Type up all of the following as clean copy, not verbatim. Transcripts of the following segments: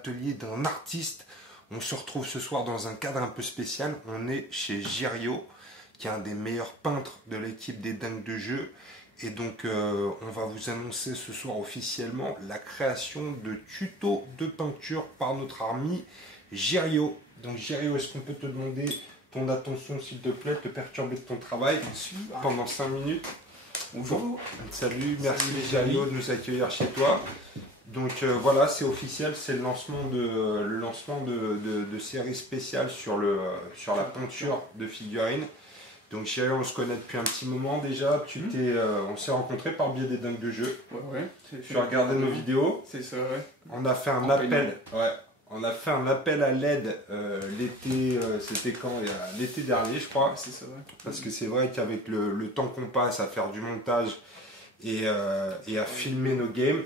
l'atelier d'un artiste. On se retrouve ce soir dans un cadre un peu spécial. On est chez Girio, qui est un des meilleurs peintres de l'équipe des Dingues de Jeu. Et donc, on va vous annoncer ce soir officiellement la création de tutos de peinture par notre ami Girio. Donc, Girio, est-ce qu'on peut te demander ton attention, s'il te plaît, te perturber de ton travail pendant 5 minutes? Bonjour. Bon, salut, merci Girio de nous accueillir chez toi. Donc voilà, c'est officiel, c'est le lancement de séries spéciales sur la peinture de figurines. Donc Girio, on se connaît depuis un petit moment déjà. On s'est rencontrés par le biais des Dingues de Jeu. Ouais. Tu as regardé nos vidéos. C'est ça, ouais. On a fait un appel. Ouais. On a fait un appel à l'aide l'été, c'était quand? L'été dernier, je crois. C'est ça, ouais. Parce que c'est vrai qu'avec le temps qu'on passe à faire du montage et à filmer nos games,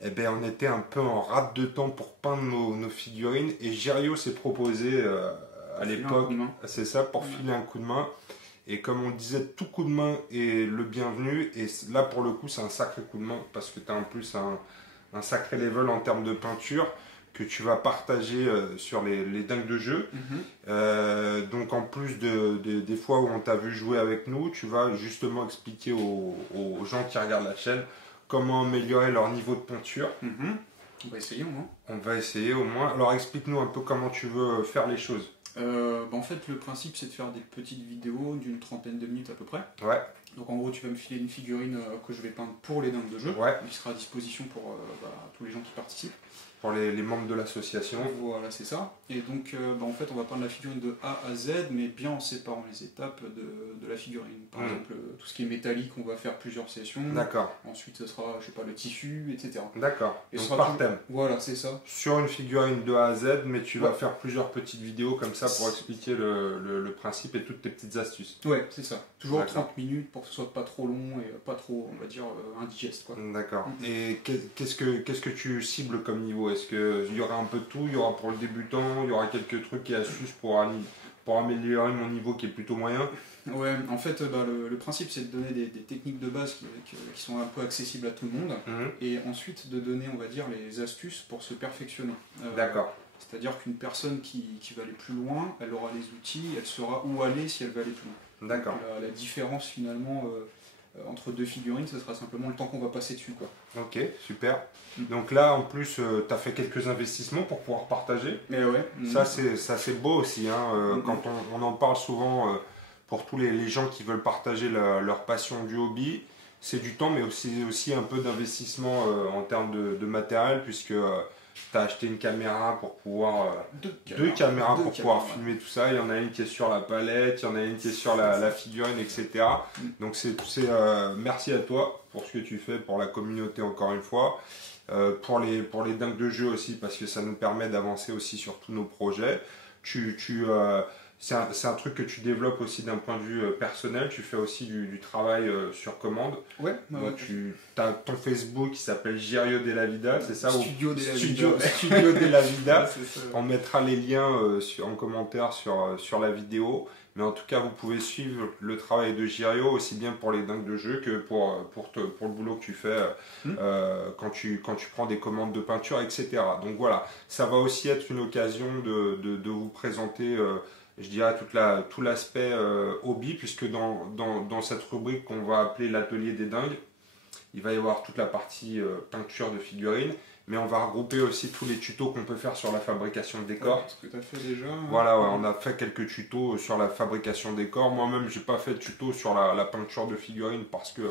eh ben, on était un peu en rate de temps pour peindre nos figurines. Et Girio s'est proposé à l'époque, c'est ça, pour filer un coup de main. Et comme on disait, tout coup de main est le bienvenu. Et là, pour le coup, c'est un sacré coup de main parce que tu as en plus un sacré level en termes de peinture que tu vas partager sur les Dingues de Jeu. Donc en plus des fois où on t'a vu jouer avec nous, tu vas justement expliquer aux gens qui regardent la chaîne comment améliorer leur niveau de peinture. On va essayer au moins. On va essayer au moins. Alors explique-nous un peu comment tu veux faire les choses. En fait, le principe, c'est de faire des petites vidéos d'une trentaine de minutes à peu près. Ouais. Donc en gros, tu vas me filer une figurine que je vais peindre pour les Dingues de Jeu, qui sera à disposition pour tous les gens qui participent. Pour les membres de l'association. Voilà, c'est ça. Et donc, en fait, on va peindre la figurine de A à Z, mais bien en séparant les étapes de la figurine. Par exemple, tout ce qui est métallique, on va faire plusieurs sessions. D'accord. Ensuite, ce sera, je sais pas, le tissu, etc. D'accord. Et donc par thème. Voilà, c'est ça. Sur une figurine de A à Z, mais tu vas faire plusieurs petites vidéos comme ça pour expliquer le principe et toutes tes petites astuces. Ouais, c'est ça. Toujours 30 minutes pour que ce soit pas trop long et pas trop, on va dire, indigeste, quoi. D'accord. Et qu'est-ce que tu cibles comme niveau? Est-ce qu'il y aura un peu de tout? Il y aura pour le débutant, il y aura quelques trucs et astuces pour améliorer mon niveau qui est plutôt moyen? Ouais, en fait, le principe, c'est de donner des techniques de base qui sont un peu accessibles à tout le monde, et ensuite de donner, on va dire, les astuces pour se perfectionner. D'accord. C'est-à-dire qu'une personne qui va aller plus loin, elle aura les outils, elle saura où aller si elle veut aller plus loin. D'accord. La différence, finalement, entre deux figurines, ce sera simplement le temps qu'on va passer dessus, quoi. Ok, super. Donc là, en plus, tu as fait quelques investissements pour pouvoir partager. Mais ouais. Ça, c'est beau aussi. Hein, quand on en parle souvent pour tous les gens qui veulent partager leur passion du hobby, c'est du temps, mais aussi un peu d'investissement en termes de matériel, puisque tu as acheté une caméra pour pouvoir... deux caméras pour pouvoir filmer tout ça. Il y en a une qui est sur la palette, il y en a une qui est sur la figurine, etc. Donc merci à toi pour ce que tu fais, pour la communauté encore une fois. Pour les Dingues de Jeu aussi, parce que ça nous permet d'avancer aussi sur tous nos projets. C'est un truc que tu développes aussi d'un point de vue personnel. Tu fais aussi du travail sur commande. Ouais. Donc tu as ton Facebook qui s'appelle Girio de la Vida, c'est ça? Studio de la Vida. Studio de la Vida. Ça. On mettra les liens en commentaire sur la vidéo. Mais en tout cas, vous pouvez suivre le travail de Girio aussi bien pour les Dingues de Jeu que pour le boulot que tu fais quand tu prends des commandes de peinture, etc. Donc voilà, ça va aussi être une occasion de vous présenter, je dirais, tout l'aspect hobby, puisque dans cette rubrique qu'on va appeler l'atelier des Dingues, il va y avoir toute la partie peinture de figurines. Mais on va regrouper aussi tous les tutos qu'on peut faire sur la fabrication de décors. Ce que tu as fait déjà. Voilà, on a fait quelques tutos sur la fabrication de décors. Moi-même, j'ai pas fait de tuto sur la peinture de figurines parce que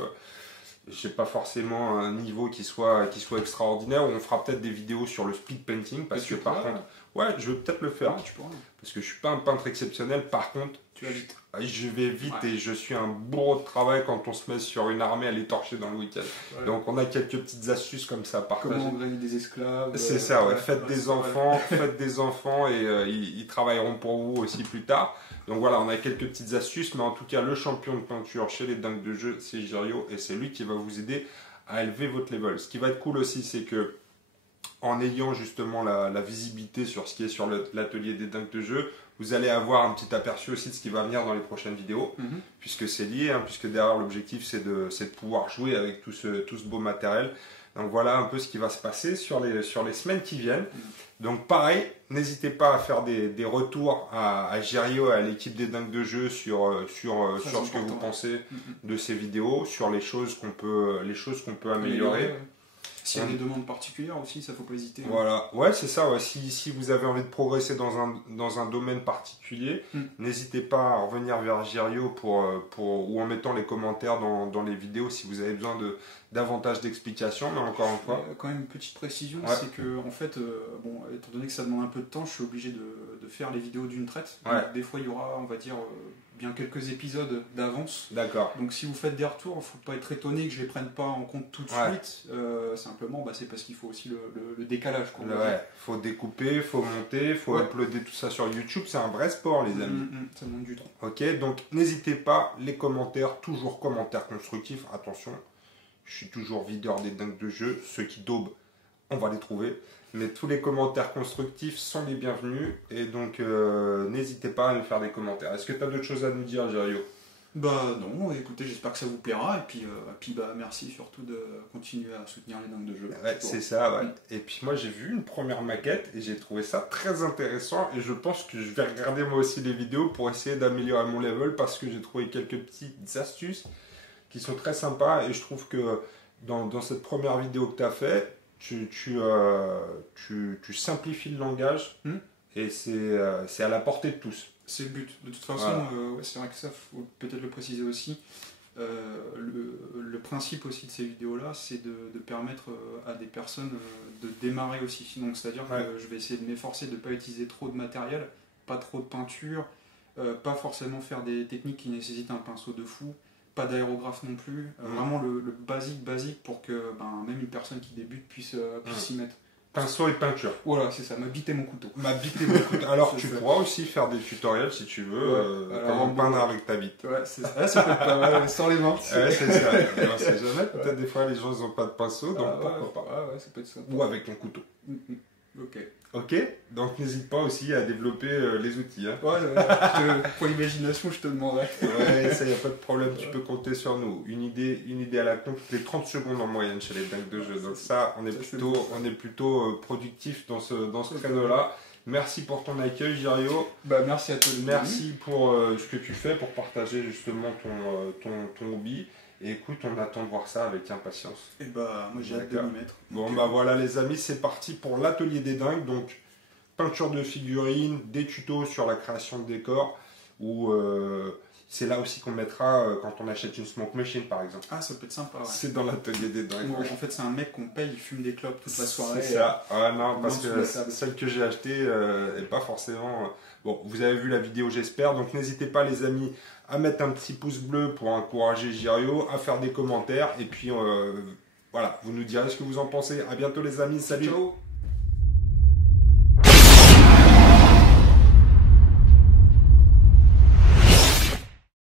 j'ai pas forcément un niveau qui soit extraordinaire. On fera peut-être des vidéos sur le speed painting parce que par contre, ouais, je vais peut-être le faire. Tu pourras. Parce que je suis pas un peintre exceptionnel. Par contre, tu vas vite. Je vais vite et je suis un bourreau de travail quand on se met sur une armée à les torcher dans le week-end. Ouais. Donc on a quelques petites astuces comme ça à partager. Comment engrainer des esclaves. C'est ça, ouais. Faites des enfants et ils travailleront pour vous aussi plus tard. Donc voilà, on a quelques petites astuces, mais en tout cas, le champion de peinture chez les Dingues de Jeu, c'est Girio, et c'est lui qui va vous aider à élever votre level. Ce qui va être cool aussi, c'est que en ayant justement la visibilité sur ce qui est sur l'atelier des Dingues de Jeu, vous allez avoir un petit aperçu aussi de ce qui va venir dans les prochaines vidéos, puisque c'est lié, puisque derrière l'objectif c'est de pouvoir jouer avec tout ce beau matériel. Donc voilà un peu ce qui va se passer sur les semaines qui viennent. Donc pareil, n'hésitez pas à faire des retours à Girio et à l'équipe des dingues de jeu sur ce que vous pensez de ces vidéos, sur les choses qu'on peut améliorer. S'il y a des demandes particulières aussi, ça faut pas hésiter. Voilà, ouais, c'est ça. Ouais. Si vous avez envie de progresser dans un domaine particulier, n'hésitez pas à revenir vers Girio ou en mettant les commentaires dans les vidéos si vous avez besoin davantage d'explications. Mais encore une fois, quand même une petite précision, c'est que en fait, bon, étant donné que ça demande un peu de temps, je suis obligé de faire les vidéos d'une traite. Donc, des fois, il y aura, on va dire, bien quelques épisodes d'avance. D'accord. Donc si vous faites des retours, il ne faut pas être étonné que je ne les prenne pas en compte tout de suite. Simplement, c'est parce qu'il faut aussi le décalage. Il faut découper, il faut monter, il faut uploader tout ça sur YouTube. C'est un vrai sport, les amis. Ça demande du temps. Ok, donc n'hésitez pas, les commentaires, toujours commentaires constructifs. Attention, je suis toujours videur des dingues de jeu. Ceux qui daubent, on va les trouver. Mais tous les commentaires constructifs sont les bienvenus. Et donc, n'hésitez pas à nous faire des commentaires. Est-ce que tu as d'autres choses à nous dire, Girio? Non, écoutez, j'espère que ça vous plaira. Et puis, merci surtout de continuer à soutenir les dingues de jeu. Ouais, c'est ça, ouais. Et puis moi, j'ai vu une première maquette et j'ai trouvé ça très intéressant. Et je pense que je vais regarder moi aussi les vidéos pour essayer d'améliorer mon level parce que j'ai trouvé quelques petites astuces qui sont très sympas. Et je trouve que dans cette première vidéo que tu as fait, tu simplifies le langage et c'est à la portée de tous. C'est le but. De toute façon, c'est vrai que ça, faut peut-être le préciser aussi. Le principe aussi de ces vidéos-là, c'est de permettre à des personnes de démarrer aussi. Donc, c'est-à-dire que je vais essayer de m'efforcer de ne pas utiliser trop de matériel, pas trop de peinture, pas forcément faire des techniques qui nécessitent un pinceau de fou, pas d'aérographe non plus. Vraiment le basique pour que même une personne qui débute puisse s'y mettre. Pinceau et peinture. Voilà, c'est ça, ma bite et mon couteau. Alors tu pourras aussi faire des tutoriels si tu veux, comment peindre avec ta bite. Ouais, c'est ça. Ça peut être pas mal, sans les mains. Ouais, c'est ça. On sait jamais, peut-être des fois les gens n'ont pas de pinceau, donc pourquoi pas. Ouais, ça peut être ça. Ou avec ton couteau. Ok, donc n'hésite pas aussi à développer les outils. Hein. Pour l'imagination, je te demanderai. Ouais, ça y a pas de problème, tu peux compter sur nous. Une idée à la con, toutes les 30 secondes en moyenne chez les dingues de jeu. Donc ça, on est plutôt productif dans ce créneau-là. Merci pour ton accueil, Girio. Merci à toi. Merci pour ce que tu fais pour partager justement ton hobby. Et écoute, on attend de voir ça avec impatience. Et moi j'ai hâte de m'y mettre. Bon voilà les amis, c'est parti pour l'atelier des dingues. Donc peinture de figurines, des tutos sur la création de décors. Ou c'est là aussi qu'on mettra quand on achète une smoke machine par exemple. Ah, ça peut être sympa. Ouais. C'est dans l'atelier des dingues. En fait, c'est un mec qu'on paye, il fume des clopes toute la soirée. C'est ça. Non, parce que celle que j'ai achetée n'est pas forcément. Bon, vous avez vu la vidéo, j'espère. Donc n'hésitez pas les amis à mettre un petit pouce bleu pour encourager Girio, à faire des commentaires et puis voilà, vous nous direz ce que vous en pensez. À bientôt les amis, salut. Ciao.